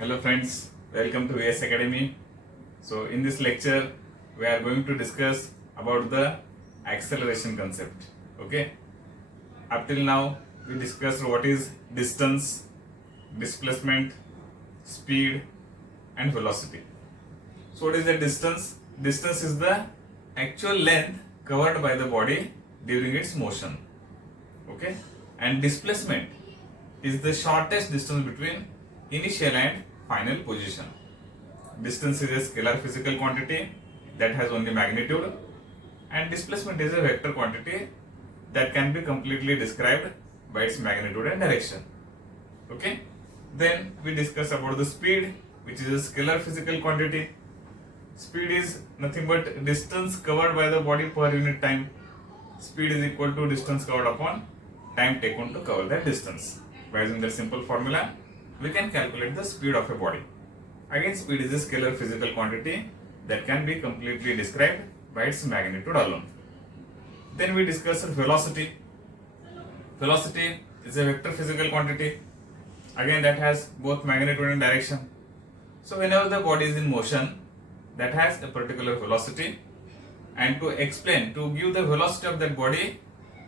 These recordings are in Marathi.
Hello friends, welcome to VS Academy. So in this lecture we are going to discuss about the acceleration concept. Okay, up till now we discussed what is distance, displacement, speed and velocity. So what is the distance? Distance is the actual length covered by the body during its motion. Okay, and displacement is the shortest distance between initial and final position. Distance is a scalar physical quantity that has only magnitude, and displacement is a vector quantity that can be completely described by its magnitude and direction. Okay, then we discuss about the speed, which is a scalar physical quantity. Speed is nothing but distance covered by the body per unit time. Speed is equal to distance covered upon time taken to cover that distance. By using the simple formula, we can calculate the speed of a body. Again, speed is a scalar physical quantity that can be completely described by its magnitude alone. Then we discuss velocity. Velocity is a vector physical quantity, again that has both magnitude and direction. So whenever the body is in motion, that has a particular velocity, and to give the velocity of that body,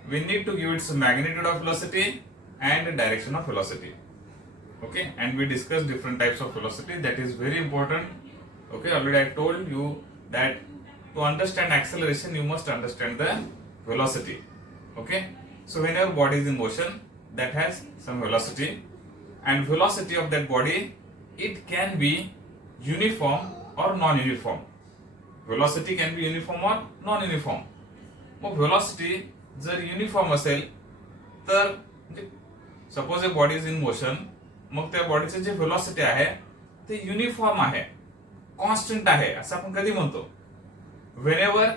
we need to give its magnitude of velocity and direction of velocity. Okay, and we discussed different types of velocity. That is very important. Okay, already I told you that to understand acceleration you must understand the velocity. Okay, so whenever body is in motion, that has some velocity, and velocity of that body, it can be uniform or non-uniform. Velocity can be uniform or non-uniform. मग velocity जर युनिफॉर्म असेल तर suppose a body is in motion, मग त्या बॉडीचे जे व्हेलॉसिटी आहे ते युनिफॉर्म आहे, कॉन्स्टंट आहे असं आपण कधी म्हणतो? Whenever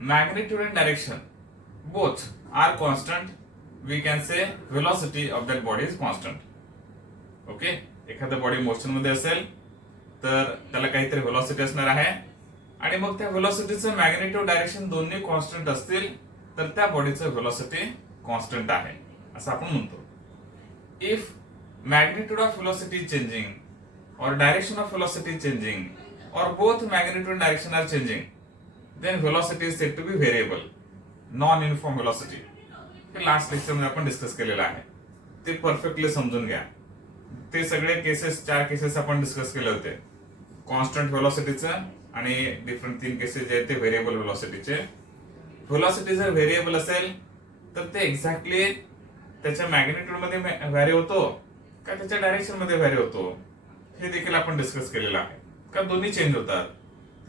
magnitude and direction both are constant, we can say velocity of that body is constant. Okay, एखादा बॉडी मोशन मध्ये असेल तर त्याला काहीतरी व्हेलॉसिटी असणार आहे, आणि मग त्या व्हेलॉसिटीचं मॅग्निट्यूड डायरेक्शन दोन्ही कॉन्स्टंट असतील तर त्या बॉडीचं व्हेलॉसिटी कॉन्स्टंट आहे असं आपण म्हणतो. If magnitude of velocity is changing or direction of velocity is changing or both magnitude and direction are changing, then velocity is said to be variable, non-uniform velocity. हे लास्ट लेक्चर मध्ये आपण डिस्कस केलेलं आहे, ते परफेक्टली समजून घ्या. ते सगळे केसेस, 4 केसेस आपण डिस्कस केले होते, कॉन्स्टंट व्हेलॉसिटीचं आणि डिफरंट 3 केसेस जे आहेत ते व्हेरिएबल व्हेलॉसिटीचे. व्हेलॉसिटी जर व्हेरिएबल असेल तर ते एक्झॅक्टली त्याच्या मॅग्निट्यूड मध्ये व्हॅरी होतो का त्याच्या डायरेक्शन मध्ये व्हॅरी होतो, हे देखील आपण डिस्कस केलेलं आहे. का दोन्ही चेंज होतात?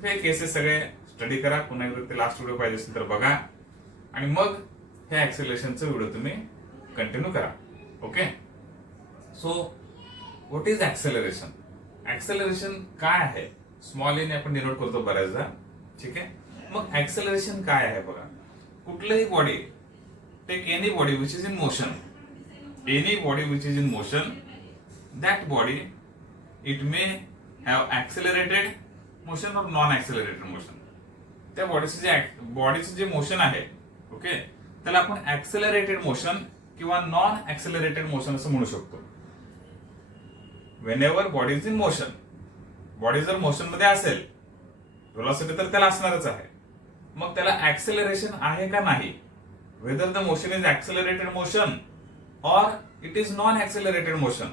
हे केसेस सगळे स्टडी करा. पुन्हा एकदा ते लास्ट व्हिडिओ पाहिजे असेल तर बघा, आणि मग हे ऍक्सेलरेशनचं व्हिडिओ तुम्ही कंटिन्यू करा. Okay, so what is acceleration? Acceleration काय आहे? स्मॉल एने आपण डिनोट करतो बऱ्याचदा. ठीक आहे, मग ऍक्सेलरेशन काय आहे बघा. कुठलीही body, take any body which is in motion, any body which is in motion, that body it may have accelerated motion or non-accelerated motion. त्या बॉडीचं जे मोशन आहे, ओके, त्याला आपण ऍक्सेलरेटेड मोशन किंवा नॉन ऍक्सेलरेटेड मोशन असं म्हणू शकतो. Whenever body is in motion, body जर मोशन मध्ये असेल, व्हेलॉसिटी तर त्याला असणारच आहे, मग त्याला ऍक्सेलरेशन आहे का नाही, whether the motion is accelerated motion or it is non accelerated motion,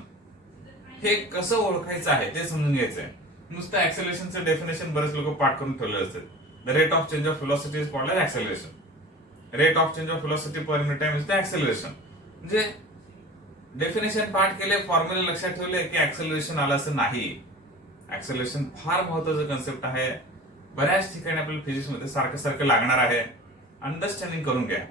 हे कसं ओळखायचं आहे ते समजून घ्यायचं आहे. नुसतं ऍक्सेलरेशनचं डेफिनेशन बरेच लोक पाठ करून ठेवले असतात. The rate of change of velocity is called as acceleration. Rate of change of velocity per unit time is the acceleration. म्हणजे डेफिनेशन पाठ केले, फॉर्म्युला लक्षात ठेवले की ऍक्सेलरेशन आलं असं नाही. ऍक्सेलरेशन फार महत्वाचं कन्सेप्ट आहे, बऱ्याच ठिकाणी आपल्याला फिजिक्स मध्ये सारखं सारखं लागणार आहे. अंडरस्टँडिंग करून घ्या.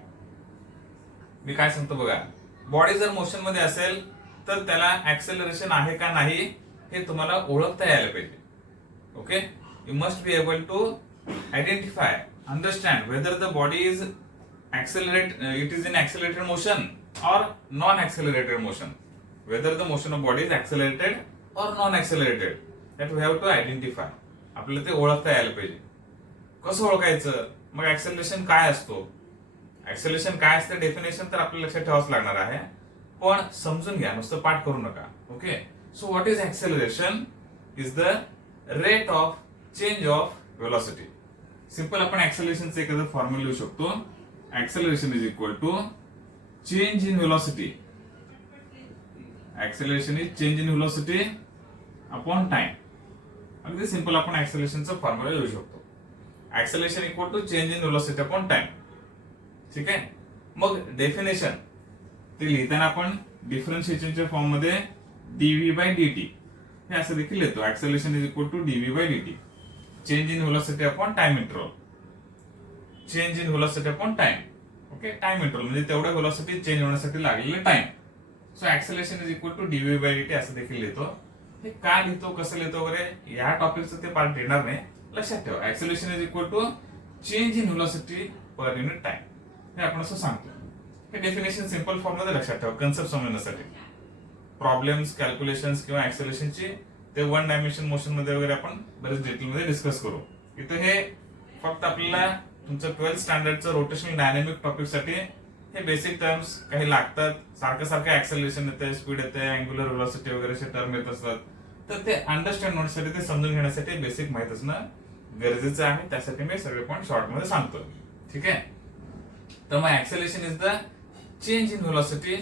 मी काय सांगतो बघा, बॉडी जर मोशन मध्ये असेल तर त्याला ऍक्सेलरेशन आहे का नाही हे तुम्हाला ओळखता यायला पाहिजे. Okay, you must be able to identify, understand whether the body is it is in accelerated motion or non accelerated motion. Whether the motion of body is accelerated or non accelerated, that we have to identify. आपल्याला ते ओळखता यायला पाहिजे. कसं ओळखायचं? मग ऍक्सेलरेशन काय असतो, ऍक्सेलरेशन काय असतं डेफिनेशन तर आपल्याला लक्षात ठेवावंच लागणार आहे, पण समजून घ्या, नुसतं पाठ करू नका. Okay, so what is acceleration? is the rate of change of velocity. Simple आपण ऍक्सेलरेशनचं एखादं फॉर्म्युला लिहू शकतो. Acceleration is equal to change in velocity. Acceleration is change in velocity upon time. अगदी सिंपल आपण ऍक्सेलरेशनचं फॉर्म्युला लिहू शकतो. Acceleration equal to change in velocity upon time. ठीक आहे. मग डेफिनेशन ते लिहिताना आपण डिफरन्शिएशनच्या फॉर्म मध्ये dv बाय dt हे असं देखील लिहितो. Acceleration is equal to dv by dt. Change in velocity upon time interval. Change in velocity upon time. Okay, time interval म्हणजे तेवढ्या व्हेलॉसिटी चेंज होण्यासाठी लागलेले time. So acceleration is equal to dv by dt असं देखील लिहितो. हे का लिहितो, कसं लिहितो वगैरे या टॉपिकचं ते पार्ट येणार नाही. लक्षात ठेवा, acceleration is equal to change in velocity per unit time. हे आपण असं सांगतो. हे डेफिनेशन सिंपल फॉर्म मध्ये लक्षात ठेवा कन्सेप्ट समजण्यासाठी. प्रॉब्लेम्स, कॅल्क्युलेशन्स किंवा ऍक्सेलरेशनची ते वन डायमेन्शन मोशन मध्ये वगैरे आपण बरेच डिटेल मध्ये डिस्कस करू. इथं हे फक्त आपल्याला तुमचं 12th स्टँडर्डचं रोटेशनल डायनॅमिक टॉपिक साठी हे बेसिक टर्म्स काही लागतात. सारखं सारखं ऍक्सेलरेशन येते, स्पीड येते, अँग्युलर व्हेलॉसिटी वगैरेचे टर्म येत असतात. तर ते अंडरस्टँड होण्यासाठी, ते समजून घेण्यासाठी बेसिक माहित असणं गरजेचं आहे. त्यासाठी मी सगळे पॉईंट शॉर्ट मध्ये सांगतो. ठीक आहे. तर मग acceleration is the change in velocity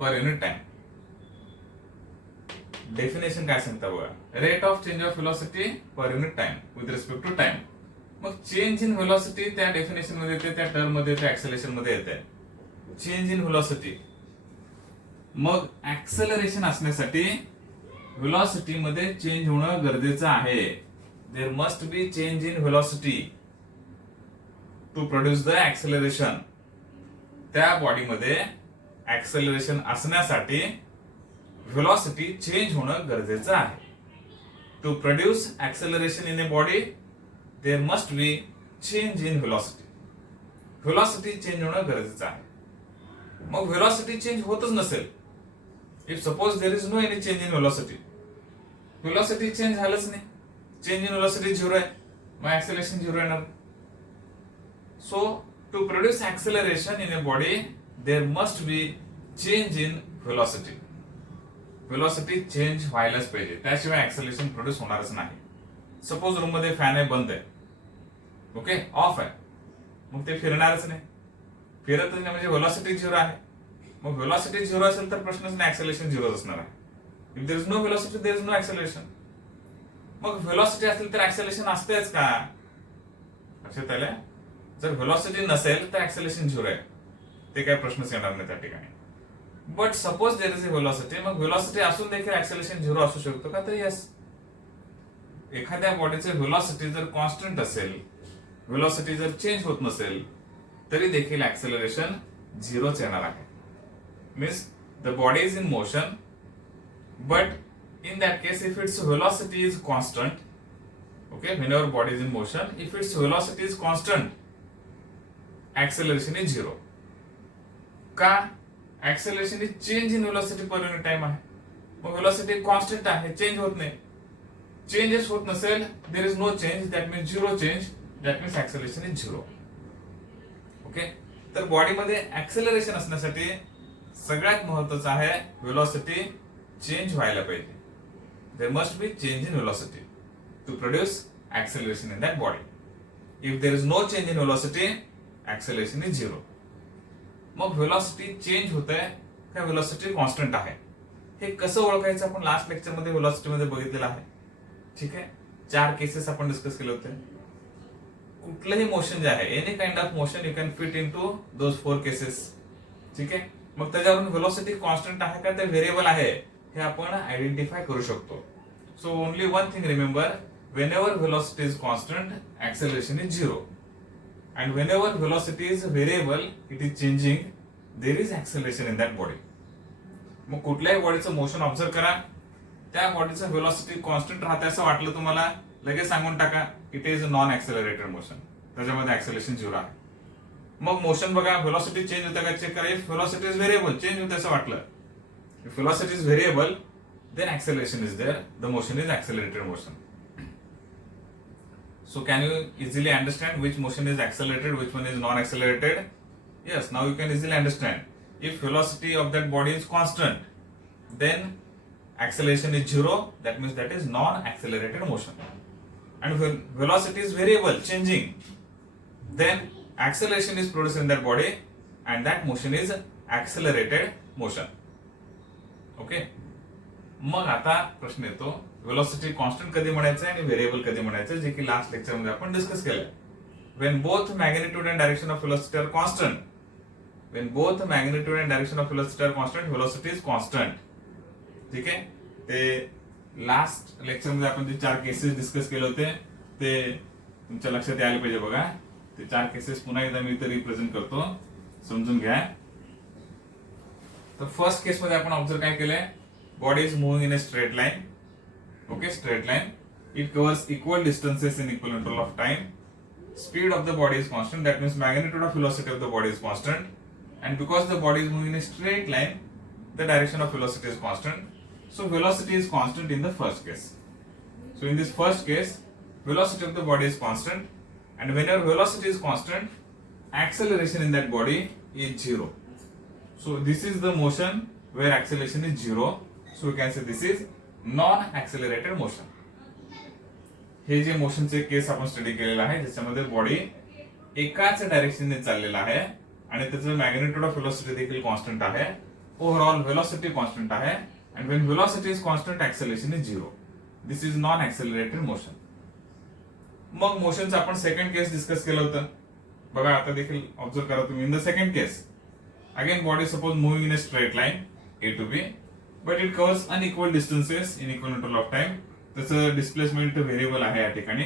per unit time. Definition काय सांगता बघा, rate of change of velocity per unit time with respect to time. मग चेंज इन व्हेलॉसिटी त्या डेफिनेशन मध्ये येते, त्या टर्म मध्ये, त्या ऍक्सेलरेशन मध्ये येते. Change in velocity. मग ऍक्सेलरेशन असण्यासाठी व्हेलॉसिटी मध्ये चेंज होणं गरजेचं आहे. There must be change in velocity to produce the acceleration. त्या बॉडीमध्ये ऍक्सेलरेशन असण्यासाठी व्हेलॉसिटी चेंज होणं गरजेचं आहे. To produce acceleration in a body there must be change in velocity. Velocity change होणं गरजेचं आहे. मग व्हेलॉसिटी चेंज होतच नसेल, if suppose there is no any change in velocity, velocity change झालंच नाही, चेंज इन व्हेलॉसिटी 0 आहे, मग ऍक्सेलरेशन 0 येणार. So to produce acceleration in a body there must be change in velocity. Velocity change व्हायलाच पाहिजे, त्याशिवाय ऍक्सेलरेशन प्रोड्यूस होणारच नाही. सपोज रूम मध्ये फॅन आहे, बंद आहे, ओके, ऑफ आहे, मग ते फिरणारच नाही. फिरतच नाही म्हणजे व्हेलॉसिटी 0 आहे. मग व्हेलॉसिटी 0 असेल तर प्रश्नच नाही, ऍक्सेलरेशन 0 असणार आहे. If there is no velocity there is no acceleration. मग व्हेलॉसिटी असेल तर ऍक्सेलरेशन असतेच का? लक्षात आलं? जर व्हेलॉसिटी नसेल तर ऍक्सेलरेशन 0 आहे, ते काय प्रश्नच येणार नाही त्या ठिकाणी. But suppose there is a velocity, मग व्हेलॉसिटी असून देखील ऍक्सेलरेशन 0 असू शकतो का? तर यस. एखाद्या बॉडीचे व्हेलॉसिटी जर कॉन्स्टंट असेल, व्हेलॉसिटी जर चेंज होत नसेल, तरी देखील ऍक्सेलरेशन 0च येणार आहे. Means the body is in motion, but in that case if its velocity is constant, okay, whenever body is in motion, if its velocity is constant, acceleration is 0. का? acceleration is change in velocity per unit time आहे. मग velocity constant आहे, चेंज होत नाही. चेंजेस होत नसेल, there is no change, that means 0 change, that means acceleration is 0. Okay. तर बॉडी मध्ये acceleration असण्यासाठी सगळ्यात महत्त्वाचं आहे velocity चेंज व्हायला पाहिजे. There must be change in velocity to produce acceleration in that body. If there is no change in velocity, acceleration is 0. मग velocity change होत आहे का velocity constant आहे? हे कसं ओळखायचं आपण लास्ट लेक्चर मध्ये velocity मध्ये बघितलेलं आहे. ठीक आहे. 4 केसेस आपण डिस्कस केले होते. कुठलंही मोशन जे आहे, any kind of motion you can fit into those 4 cases. ठीक आहे. मग त्याच्यावरून velocity constant आहे का ते व्हेरिएबल आहे हे आपण आयडेंटिफाय करू शकतो. So only one thing remember, whenever velocity is constant, acceleration is 0. And whenever velocity is variable, it is changing, there is acceleration in that body. मग कुठल्याही बॉडीचं मोशन ऑब्झर्व करा, त्या बॉडीचं व्हेलॉसिटी कॉन्स्टंट राहते असं वाटलं तुम्हाला, लगेच सांगून टाका it is non accelerated motion, त्याच्यामध्ये ऍक्सेलरेशन 0 आहे. मग मोशन बघा, व्हेलॉसिटी चेंज होतं का चेक करा. If velocity is variable, change होतं असं वाटलं, if velocity is variable, then acceleration is there, the motion is accelerated motion. So can you easily understand which motion is accelerated, which one is non-accelerated? Yes, now you can easily understand. If velocity of that body is constant, then acceleration is zero, that means that is non-accelerated motion. And when velocity is variable, changing, then acceleration is produced in that body and that motion is accelerated motion. Okay, मग आता प्रश्न येतो वेलोसिटी कॉन्स्टंट कधी म्हणायचं आणि व्हेरिएबल कधी म्हणायचं, जे की लास्ट लेक्चर मध्ये आपण डिस्कस केलंय. When both magnitude and direction of velocity are constant, when both magnitude and direction of velocity are constant, velocity is constant. ठीक आहे, ते लास्ट लेक्चर मध्ये आपण जे 4 केसेस डिस्कस केले होते ते तुमच्या लक्षात यायला पाहिजे बघा. ते 4 केसेस पुन्हा एकदा मी इथे रिप्रेझेंट करतो, समजून घ्या. तर फर्स्ट केस मध्ये आपण ऑब्झर्व काय केलंय, body is moving in a straight line. Okay, straight line, it covers equal distances in equal interval of time. Speed of the body is constant, that means magnitude of velocity of the body is constant, and because the body is moving in a straight line, the direction of velocity is constant. So velocity is constant in the first case. So in this first case, velocity of the body is constant, and whenever velocity is constant, acceleration in that body is zero. So this is the motion where acceleration is zero. So we can say this is non-accelerated motion. हे जे मोशनचे केस आपण स्टडी केलेला आहे ज्याच्यामध्ये बॉडी एकाच डायरेक्शनने चाललेला आहे आणि त्याचं मॅग्निट्यूड ऑफ व्हेलॉसिटी देखील कॉन्स्टंट आहे, ओव्हरऑल व्हेलॉसिटी कॉन्स्टंट आहे, and when velocity is constant acceleration is zero. This is non accelerated motion. मग मोशनचं आपण सेकंड केस डिस्कस केलं होतं बघा. आता देखील ऑब्झर्व करा तुम्ही. In the second case again body suppose moving in a straight line A to B, but it covers unequal distances in equal interval of time. त्याचं डिस्प्लेसमेंट व्हेरिएबल आहे या ठिकाणी.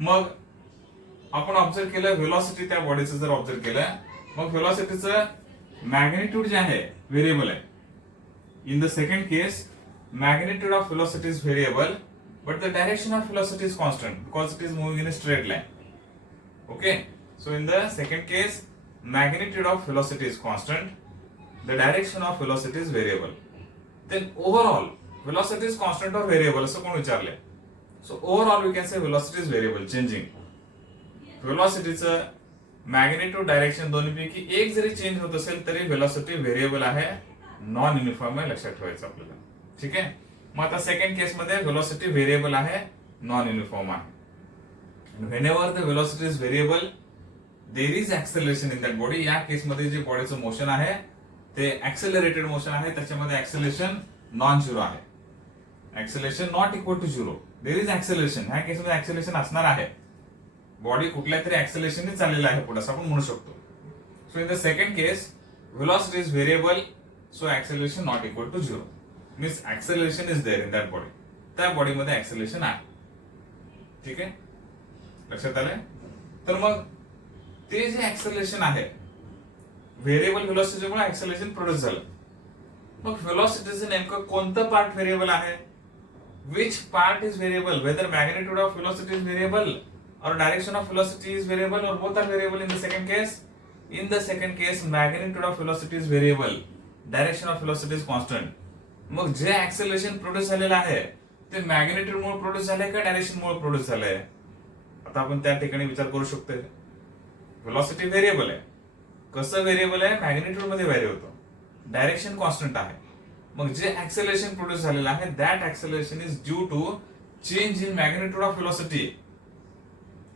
मग आपण ऑब्झर्व केलं व्हेलॉसिटी त्या बॉडीचं जर ऑब्झर्व केलं, मग व्हेलॉसिटीचं मॅग्निट्यूड जे आहे व्हेरिएबल आहे. In the second case magnitude of velocity is variable, but the direction of velocity is constant because it is moving in a straight line. Okay, so in the second case magnitude of velocity is constant, the direction of velocity is variable. Then overall velocity is constant or variable असं कोण विचारले. So overall we can say velocity is variable, changing. velocityचं मॅग्निट्यूड डायरेक्शन दोन्हीपैकी एक जरी चेंज होत असेल तरी velocity व्हेरिएबल आहे, नॉन युनिफॉर्म आहे, लक्षात ठेवायचं आपल्याला. ठीक आहे, मग आता सेकंड केस मध्ये velocity व्हेरिएबल आहे, नॉन युनिफॉर्म आहे. whenever the velocity is variable there is acceleration in that body. या केस मध्ये जे बॉडीचं मोशन आहे ते ऍक्सेलरेटेड मोशन आहे, त्याच्यामध्ये ऍक्सेलरेशन नॉन झिरो आहे. Acceleration not equal to zero, there is acceleration. ह्या केसमध्ये ऍक्सेलरेशन असणार आहे, बॉडी कुठल्या तरी ऍक्सेलरेशनने चाललेला आहे पुढे असं आपण म्हणू शकतो. So in the second case velocity is variable, so acceleration not equal to zero. Means acceleration is there in that body. त्या बॉडीमध्ये ऍक्सेलरेशन आहे. ठीक आहे, लक्षात आलंय. तर मग ते जे ऍक्सेलरेशन आहे व्हेरिएबल व्हेलॉसिटीमुळे ऍक्सेलरेशन प्रोड्यूस झालं. मग व्हेलॉसिटीचं नेमकं कोणतं पार्ट व्हेरिएबल आहे, which part is variable, whether magnitude of velocity is variable or direction of velocity is variable or both are variable in the second case. In the second case magnitude of velocity is variable, direction of velocity is constant. मग जे ऍक्सेलरेशन प्रोड्यूस झालेलं आहे ते मॅग्निट्यूड मुळे प्रोड्यूस झालंय का डायरेक्शन मुळे प्रोड्यूस झालंय. आता आपण त्या ठिकाणी विचार करू शकतोय. व्हेलॉसिटी व्हेरिएबल आहे, कसं व्हेरिएबल आहे, मॅग्निट्यूड मध्ये व्हॅरी होतो, डायरेक्शन कॉन्स्टंट आहे. मग जे ऍक्सेलरेशन प्रोड्यूस झालेलं आहे that acceleration is due to change in magnitude of velocity.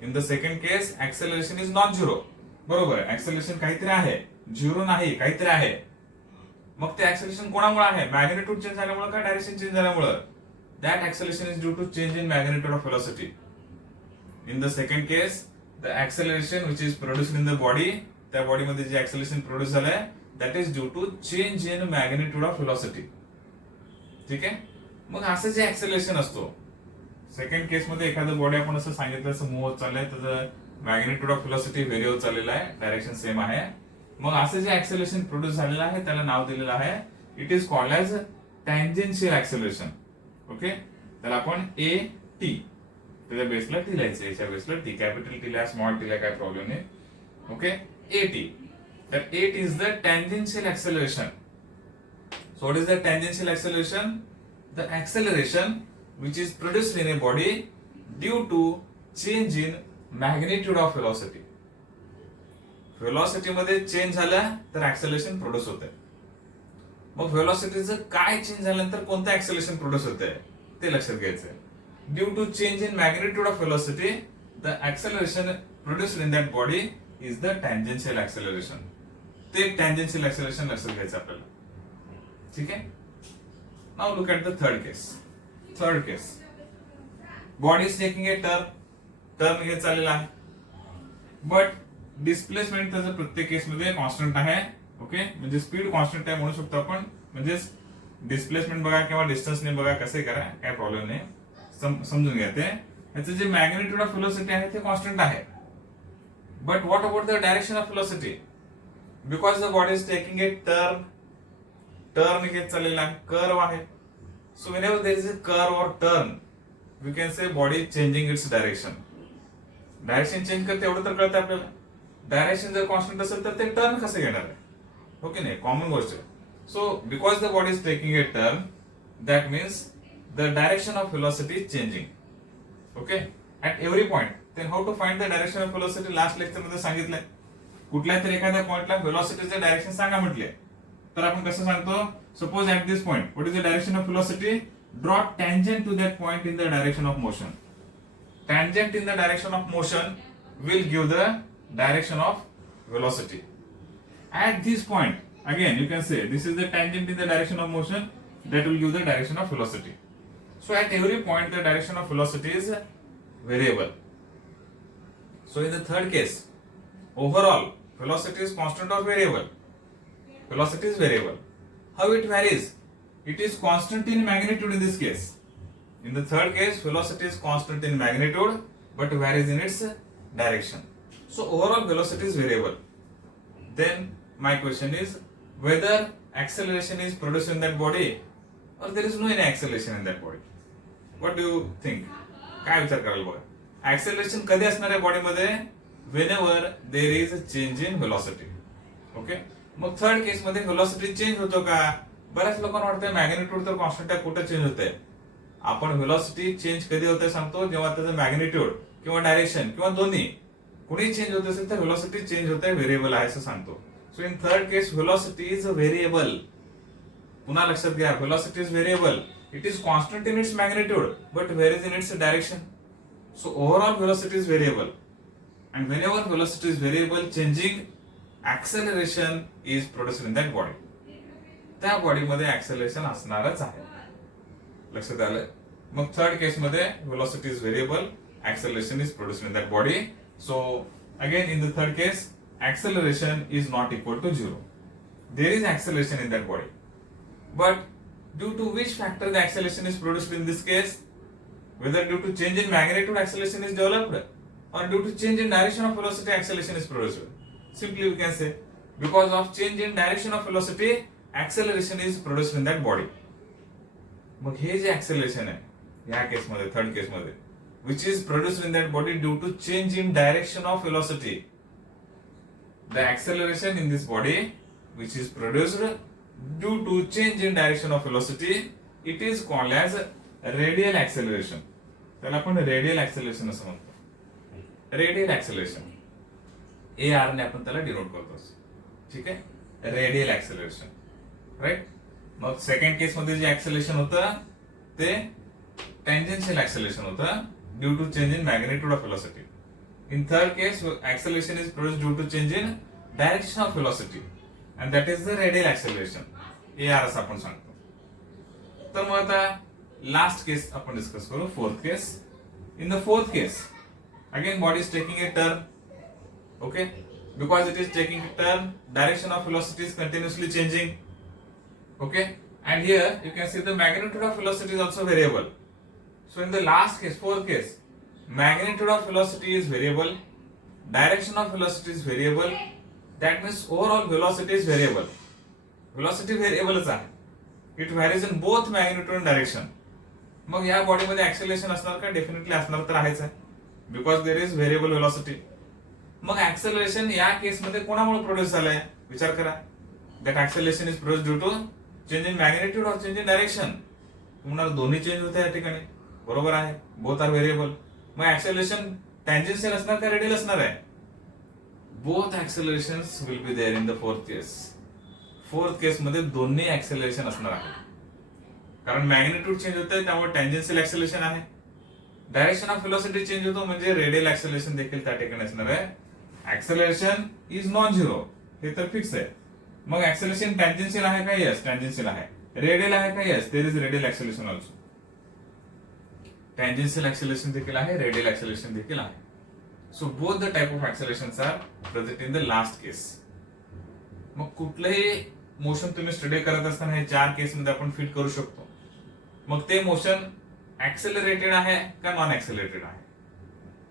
In the second case acceleration is non zero. बरोबर आहे, ऍक्सेलरेशन काहीतरी आहे, झिरो नाही, काहीतरी आहे. मग ते ऍक्सेलरेशन कोणामुळे आहे, मॅग्निट्यूड चेंज झाल्यामुळे का डायरेक्शन चेंज झाल्यामुळे. That acceleration is due to change in magnitude of velocity. In the second case the acceleration which is produced in the body, त्या बॉडीमध्ये जे ऍक्सेलरेशन प्रोड्यूस झालंय that is due to change in magnitude of velocity. ठीक आहे, मग असं जे ऍक्सेलरेशन असतो सेकंड केस मध्ये एखादं बॉडी आपण असं सांगितलं असं मूव्ह होत चाललंय, त्याचं मॅग्निट्यूड ऑफ व्हेलॉसिटी व्हेरी होत चाललेलं आहे, डायरेक्शन सेम आहे. मग असं जे ऍक्सेलरेशन प्रोड्यूस झालेलं आहे त्याला नाव दिलेलं आहे, it is called as tangential acceleration. Okay, त्याला आपण ए टी, त्याच्या बेसला टी लिहायचं, याच्या बेसला टी, कॅपिटल टी लिहा, स्मॉल टी लिहा, काय प्रॉब्लेम नाही. Okay, A T. तर A T is the tangential acceleration. So what is the tangential acceleration? The acceleration which is produced in a body due to change in magnitude of velocity. velocity मध्ये चेंज झाला तर ऍक्सेलरेशन प्रोड्यूस होते. मग व्हेलॉसिटीचं काय चेंज झाल्यानंतर कोणतं ऍक्सेलरेशन प्रोड्यूस होतंय ते लक्षात घ्यायचंय. Due to change in magnitude of velocity the acceleration produced in that body is the tangential acceleration. ते टँजेन्शियल ऍक्सेलरेशन लक्षात घ्यायचं आपल्याला. ठीक आहे. Now look at the third case. Third case, body is taking a turn घेत चाललेला आहे, बट डिस्प्लेसमेंट त्याचं प्रत्येक केसमध्ये कॉन्स्टंट आहे. ओके, म्हणजे स्पीड कॉन्स्टंट आहे म्हणू शकतो आपण. म्हणजेच डिस्प्लेसमेंट बघा किंवा डिस्टन्सने बघा, कसे करा, काय प्रॉब्लेम नाही, समजून घ्या. ते याचं जे मॅग्निट्यूड ऑफ व्हेलॉसिटी आहे ते कॉन्स्टंट आहे. But what about the direction of velocity? Because the body is taking a turn घेत चाललेला आहे, कर्व आहे. So whenever there is a curve or turn we can say body changing its direction. Direction change करते एवढं तर कळतं आपल्याला. डायरेक्शन जर कॉन्स्टंट असेल तर ते टर्न कसं घेणार आहे? ओके नाही, कॉमन गोष्ट आहे. So because the body is taking a turn, that means the direction of velocity is changing. Okay, at every point. Then how to find the direction of velocity last lecture मध्ये सांगितलंय. कुठल्या तरी एखाद्या पॉइंटला व्हेलॉसिटीचं डायरेक्शन सांगा म्हटले तर आपण कसं सांगतो? Suppose at this point what is the direction of velocity? Draw tangent to that point in the direction of motion. Tangent in the direction of motion will give the direction of velocity. At this point, again you can say this is the tangent in the direction of motion that will give the direction of velocity. So at every point the direction of velocity is variable. So in the third case, overall velocity is constant or variable? Velocity is variable. How it varies? It is constant in magnitude in this case. In the third case, velocity is constant in magnitude but varies in its direction. So overall velocity is variable. Then my question is whether acceleration is produced in that body or there is no any acceleration in that body. What do you think? काय विचार कराल बघा. Acceleration कधी असणार आहे बॉडीमध्ये? Whenever there is a change in velocity. Okay, मग थर्ड केस मध्ये व्हेलॉसिटी चेंज होतो का? बऱ्याच लोकांना वाटतं मॅग्निट्यूड तर कॉन्स्टंट आहे, कुठं चेंज होतंय? आपण व्हेलॉसिटी चेंज कधी होते सांगतो, जेव्हा त्याचं मॅग्निट्यूड किंवा डायरेक्शन किंवा दोन्ही कुणी चेंज होत असेल तर व्हेलॉसिटी चेंज होते, व्हेरिएबल आहे असं सांगतो. So in third case velocity is a variable. पुन्हा लक्षात घ्या, velocity is variable. It is constant in its magnitude but varies in its direction. So overall velocity is variable and whenever velocity is variable, changing acceleration is produced in that body. त्या बॉडीमध्ये ऍक्सेलरेशन असणारच आहे. लक्षात आलं? मग थर्ड केस मध्ये velocity is variable, acceleration is produced in that body. So again in the third case acceleration is not equal to 0. There is acceleration in that body, but due to which factor the acceleration is produced in this case? Whether due to change in magnitude acceleration is developed or due to change in direction of velocity acceleration is produced? Simply we can say because of change in direction of velocity acceleration is produced in that body. मग हे जे acceleration आहे या केस मध्ये, थर्ड केस मध्ये, which is produced in that body due to change in direction of velocity. The acceleration in this body which is produced due to change in direction of velocity, it is called as radial acceleration. त्याला आपण रेडियल ऍक्सेलरेशन असं म्हणतो. रेडियल ऍक्सेलरेशन AR ने आपण त्याला डिनोट करतो. ठीक आहे, रेडियल ऍक्सेलरेशन, राईट. मग सेकंड केस मध्ये जे ऍक्सेलरेशन होतं ते टँजेन्शियल ऍक्सेलरेशन होतं due to change in magnitude of velocity. In third case, acceleration is produced due to change in direction of velocity, and that is the radial acceleration. AR असं आपण सांगतो. तर मग आता लास्ट केस आपण डिस्कस करू, fourth case. In the fourth case, again body is taking a turn. Okay, because it is taking a turn, direction of velocity is continuously changing. Okay, and here you can see the magnitude of velocity is also variable. So in the last case, fourth case, magnitude of velocity is variable, direction of velocity is variable, that means overall velocity is variable. Velocity variable आहे. It varies in both magnitude and direction. मग या बॉडी मध्ये ऍक्सेलरेशन असणार का? डेफिनेटली असणार तर आहेच आहे, because there is variable velocity. मग ऍक्सेलरेशन या केस मध्ये कोणामुळे प्रोड्यूस झालंय? विचार करा. That acceleration is produce due to change in magnitude or change in direction. तुम्हाला दोन्ही चेंज होते या ठिकाणी, बरोबर आहे, बोथ आर व्हेरिएबल. मग ऍक्सेलरेशन टँजेन्शियल असणार का रेडियल असणार आहे? Both accelerations will be there in the fourth case. Fourth केसमध्ये दोन्ही ऍक्सेलरेशन असणार आहे, कारण मॅग्निट्यूड चेंज होते त्यामुळे टँजेन्शियल ऍक्सेलरेशन आहे. डायरेक्शन ऑफ व्हेलॉसिटी चेंज होतो म्हणजे रेडियल ऍक्सेलरेशन देखील त्या ठिकाणी असणार आहे. ऍक्सेलरेशन इज नॉन झिरो हे तर फिक्स आहे. मग ऍक्सेलरेशन टँजेन्शियल आहे का? यस टँजेन्शियल आहे. रेडियल आहे का? Yes there is radial acceleration also. Tangential acceleration देखील आहे, रेडियल ऍक्सेलरेशन देखील आहे. So both the type of accelerations are present in the last case. मग कुठलंही मोशन तुम्ही स्टडी करत असताना हे चार केसमध्ये आपण फिट करू शकतो. मग ते मोशन ऍक्सेलरेटेड आहे का नॉन ऍक्सेलरेटेड आहे?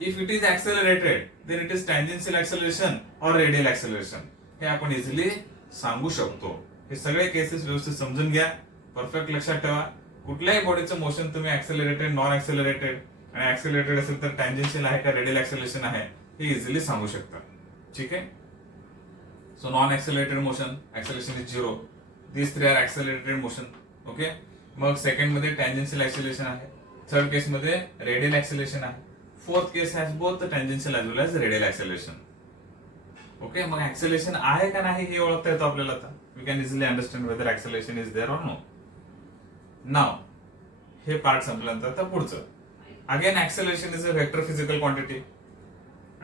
If it is accelerated then it is tangential acceleration or radial acceleration हे आपण इझिली सांगू शकतो. हे सगळे केसेस व्यवस्थित समजून घ्या, परफेक्ट लक्षात ठेवा. कुठल्याही बॉडीचं मोशन तुम्ही ऍक्सेलरेटेड, नॉन ऍक्सेलरेटेड आणि ऍक्सेलरेटेड असेल तर टँजेन्शियल आहे का रेडियल ऍक्सेलरेशन आहे हे इझिली सांगू शकता. ठीक आहे. So non accelerated motion acceleration is zero. This three are accelerated motion. Okay. मग सेकंड मध्ये टँजेन्शियल ऍक्सेलरेशन आहे. थर्ड केस मध्ये रेडियल ऍक्सेलरेशन आहे. Fourth case has both tangential as well as radial acceleration. Okay. मग ऍक्सेलरेशन आहे का नाही हे ओळखता येतो आपल्याला आता. We can easily understand whether acceleration is there or no. नाव हे पार्ट संपल्यानंतर आता पुढचं. Again acceleration is a vector physical quantity.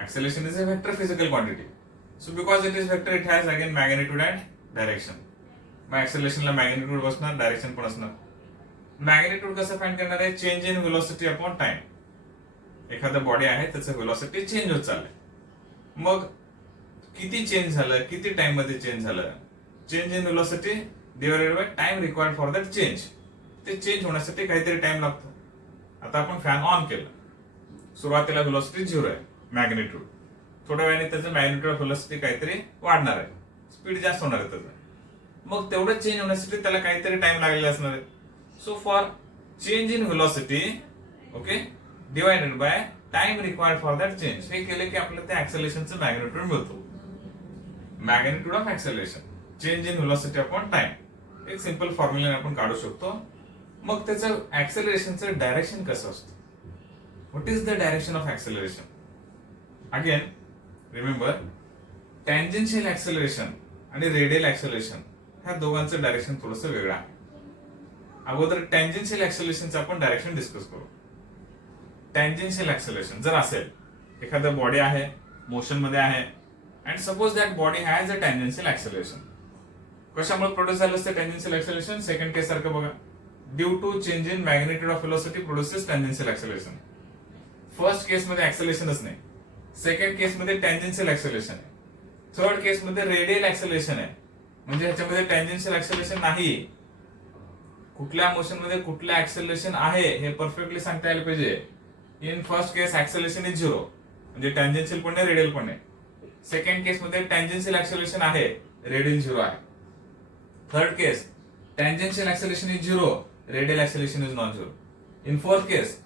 Acceleration is a vector physical quantity. So because it is vector it has again magnitude and direction. मग ऍक्सेलरेशनला मॅग्निट्यूड बसणार, डायरेक्शन पण असणार. मॅग्निट्यूड कसं फाइंड करणार आहे? Change in velocity upon time. एखादं बॉडी आहे त्याचं व्हेलॉसिटी चेंज होत चाललंय. मग किती चेंज झालं, किती टाइम मध्ये चेंज झालं? Change in velocity divided by time required for that change. ते चेंज होण्यासाठी काहीतरी टाइम लागतो. आता आपण फॅन ऑन केला, सुरुवातीला व्हेलॉसिटी झिरो आहे मॅग्निट्यूड. थोड्या वेळाने त्याचं मॅग्निट्यूड ऑफ व्हेलॉसिटी काहीतरी वाढणार आहे, स्पीड जास्त होणार आहे त्याचं. मग तेवढं चेंज होण्यासाठी त्याला काहीतरी टाइम लागलेला असणार आहे. So for change in velocity okay divided by time required for that change हे केले की आपल्याला त्या ऍक्सेलरेशनचं मॅग्निट्यूड मिळतो. Magnitude of acceleration change in velocity upon time एक सिंपल फॉर्म्युला आपण काढू शकतो. मग त्याचं ऍक्सेलरेशनचं डायरेक्शन कसं असतं? What is the direction of acceleration? Again remember, tangential acceleration आणि रेडियल ऍक्सेलरेशन ह्या दोघांचं डायरेक्शन थोडंसं वेगळं आहे. अगोदर टँजेन्शियल ऍक्सेलरेशनचं आपण डायरेक्शन डिस्कस करू. टँजेन्शियल ऍक्सेलरेशन जर असेल, एखादं बॉडी आहे, मोशन मध्ये आहे, and suppose that body has a tangential acceleration. कशामुळे प्रोड्यूस झालं असतं टँजेन्शियल ऍक्सेलरेशन? सेकंड केस सारखं बघा. Due to change in magnitude of velocity produces tangential acceleration. First case मध्ये ऍक्सेलरेशनच नाही, सेकंड केस मध्ये टँजेन्शियल ऍक्सेलरेशन आहे, थर्ड केस मध्ये रेडियल ऍक्सेलरेशन आहे. म्हणजे ह्याच्यामध्ये टँजेन्शियल ऍक्सेलरेशन नाही. कुठल्या मोशन मध्ये कुठलं ऍक्सेलरेशन आहे हे परफेक्टली सांगता यायला पाहिजे. In first case acceleration is zero म्हणजे टँजेन्शियल पण नाही, रेडियल पण नाही. सेकंड केस मध्ये टँजेन्शियल ऍक्सेलरेशन आहे, रेडियल झिरो आहे. Third case tangential acceleration is zero, radial acceleration is non zero. In fourth case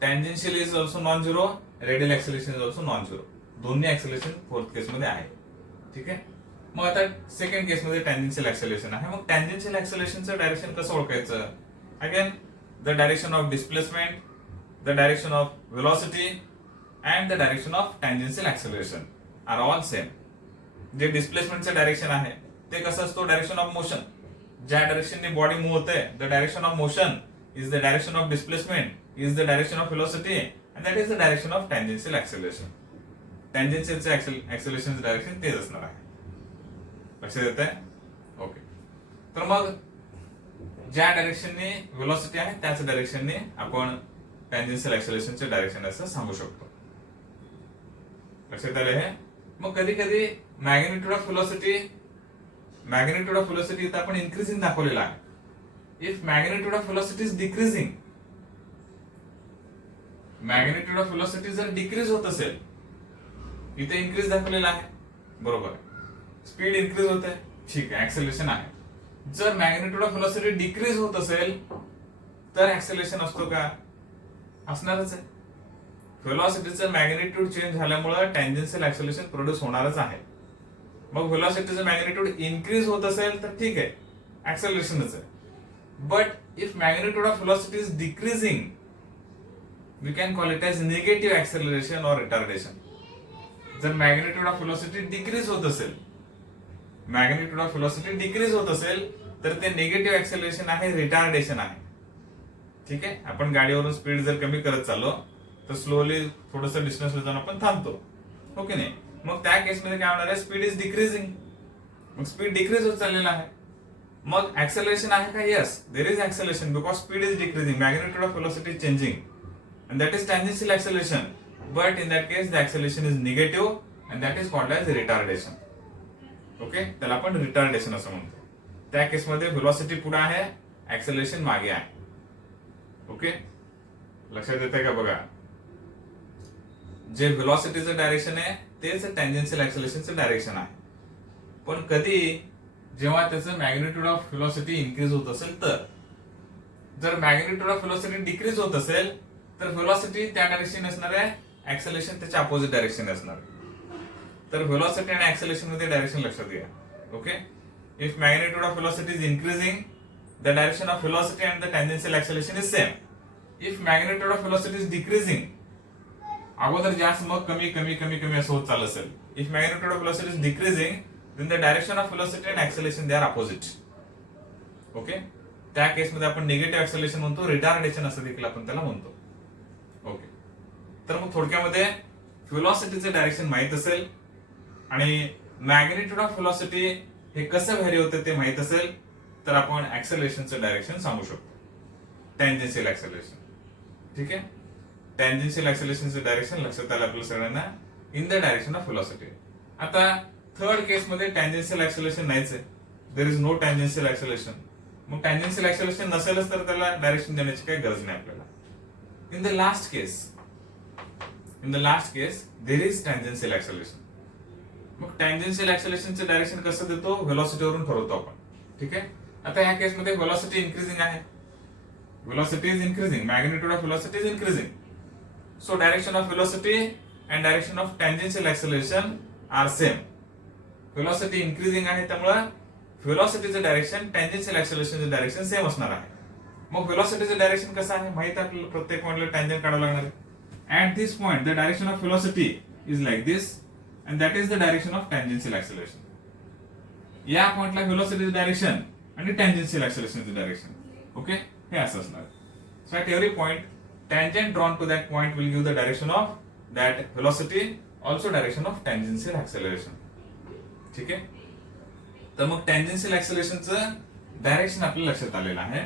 tangential is also non zero, radial acceleration is also non zero. दोन्ही ऍक्सेलरेशन फोर्थ केस मध्ये आहे. ठीक आहे. मग आता सेकंड केस मध्ये टँजेन्शियल ऍक्सेलरेशन आहे. मग टँजेन्शियल ऍक्सेलरेशनचं डायरेक्शन कसं ओळखायचं? Again the direction of displacement, the direction of velocity and the direction of tangential acceleration are all same. जे डिस्प्लेसमेंटचं डायरेक्शन आहे ते कसं असतो? Direction of motion. ज्या डायरेक्शनने बॉडी मूव्ह होते, the direction of motion is the direction of displacement is the direction of velocity and that is the direction of tangential acceleration. टँजेन्शियलचं ऍक्सेलरेशनचं डायरेक्शन तेच असणार आहे. लक्षात येत आहे? ओके. तर मग ज्या डायरेक्शनने व्हेलॉसिटी आहे त्याच डायरेक्शनने आपण टँजेन्शियल ऍक्सेलरेशनचे डायरेक्शन असं सांगू शकतो. लक्षात आलं हे? मग कधी कधी मॅग्निट्यूड ऑफ व्हेलॉसिटी इथं आपण इन्क्रीजिंग दाखवलेला आहे. If magnitude of velocity is decreasing, magnitude of velocity जर डिक्रीज होत असेल, इथे इन्क्रीज दाखवलेला आहे, बरोबर. स्पीड इन्क्रीज होते, ठीक आहे, ऍक्सेलरेशन आहे. जर मॅग्निट्यूड ऑफ व्हेलॉसिटी डिक्रीज होत असेल तर ऍक्सेलरेशन असतो का? असणारच आहे. व्हेलॉसिटीचं मॅग्निट्यूड चेंज झाल्यामुळे टँजेन्शियल ऍक्सेलरेशन प्रोड्यूस होणारच आहे. मग व्हेलॉसिटीचं मॅग्निट्यूड इन्क्रीज होत असेल तर ठीक आहे, ऍक्सेलरेशनच आहे. But if magnitude of velocity is decreasing, we can call it as negative acceleration or retardation. जर मॅग्निट्यूड ऑफ व्हेलॉसिटी डिक्रीज होत असेल, मॅग्निट्यूड ऑफ व्हेलॉसिटी डिक्रीज होत असेल तर ते निगेटिव्ह ऍक्सेलरेशन आहे, रिटार्डेशन आहे. ठीक आहे, आपण गाडीवरून स्पीड जर कमी करत चाललो तर स्लोली थोडस डिस्टन्सला जाऊन आपण थांबतो, हो की नाही. मग त्या केसमध्ये काय होणार आहे, स्पीड इज डिक्रीजिंग. मग स्पीड डिक्रीज होत चाललेला आहे. मग ऍक्सेलरेशन आहे का? Yes, there is acceleration because speed is decreasing, magnitude of velocity is changing and that is tangential acceleration, but in that case the acceleration is negative and that is called as retardation. Okay, त्याला आपण रिटार्डेशन असं म्हणतो. त्या केसमध्ये व्हेलॉसिटी पुढे आहे, ऍक्सेलरेशन मागे आहे. ओके, लक्षात येतंय का? बघा, जे व्हेलॉसिटीचं डायरेक्शन आहे तेच टँजेन्शियल ऍक्सेलरेशनचं डायरेक्शन आहे. पण कधी जेव्हा त्याचं मॅग्निट्यूड ऑफ व्हेलॉसिटी इन्क्रीज होत असेल तर. जर मॅग्निट्यूड ऑफ व्हेलॉसिटी डिक्रीज होत असेल तर व्हेलॉसिटी त्या डायरेक्शन असणार आहे, ऍक्सेलरेशन त्याच्या अपोजिट डायरेक्शन असणार आहे. तर व्हेलॉसिटी आणि ऍक्सेलरेशन मध्ये डायरेक्शन लक्षात घ्या. Okay, if magnitude of velocity is increasing, the direction of velocity and the tangential acceleration is same. If magnitude of velocity is decreasing, अगोदर जास्त मग कमी कमी कमी कमी असं होत चाललं असेल. If magnitude of velocity is decreasing, then the direction of velocity and acceleration they are opposite. Okay, त्या केसमध्ये आपण निगेटिव्ह ऍक्सेलरेशन म्हणतो, रिटार्डेशन असं देखील आपण त्याला म्हणतो. ओके, तर मग थोडक्यामध्ये व्हेलॉसिटीचं डायरेक्शन माहित असेल आणि मॅग्निट्यूड ऑफ व्हेलॉसिटी हे कसं व्हॅरी होतं ते माहित असेल तर आपण ऍक्सेलरेशनचं डायरेक्शन सांगू शकतो, टँजेन्शियल ऍक्सेलरेशन. ठीक आहे, टँजेन्शियल ऍक्सेलरेशनचं डायरेक्शन लक्षात आलं आपल्या सगळ्यांना, in the direction of velocity. आता थर्ड केसमध्ये टँजेन्शियल ऍक्सेलरेशन नाहीच आहे, there is no tangential acceleration. मग टँजेन्शियल ऍक्सेलरेशन नसेलच तर त्याला डायरेक्शन देण्याची काही गरज नाही आपल्याला. In the last case, there is tangential acceleration. मग टँजेन्शियल ऍक्सेलरेशनचं डायरेक्शन कसं देतो, व्हेलॉसिटीवरून ठरवतो आपण. ठीक आहे, आता ह्या केसमध्ये व्हेलॉसिटी इन्क्रीजिंग आहे, velocity is increasing, magnitude of velocity is increasing. So direction of velocity and direction of tangential acceleration are same. Velocity increasing आहे त्यामुळे व्हेलॉसिटीचं डायरेक्शन टँजेन्शियल ऍक्सेलरेशनचं डायरेक्शन सेम असणार आहे. मग व्हेलॉसिटीचं डायरेक्शन कसं आहे माहित आहे आपल्याला, प्रत्येक पॉइंटला टँजंट काढावं लागणार आहे. At this point the direction of velocity is like this and that is the direction of tangential acceleration. या पॉइंटला व्हेलॉसिटीचं डायरेक्शन आणि टँजेन्शियल ऍक्सेलरेशनचं डायरेक्शन, ओके, हे असं असणार. So at every point tangent drawn to that point will give the direction of that velocity, also direction of tangential acceleration. ठीक आहे, तर मग टँजेन्शियल ऍक्सेलरेशनचं डायरेक्शन आपल्याला लक्षात आलेलं आहे,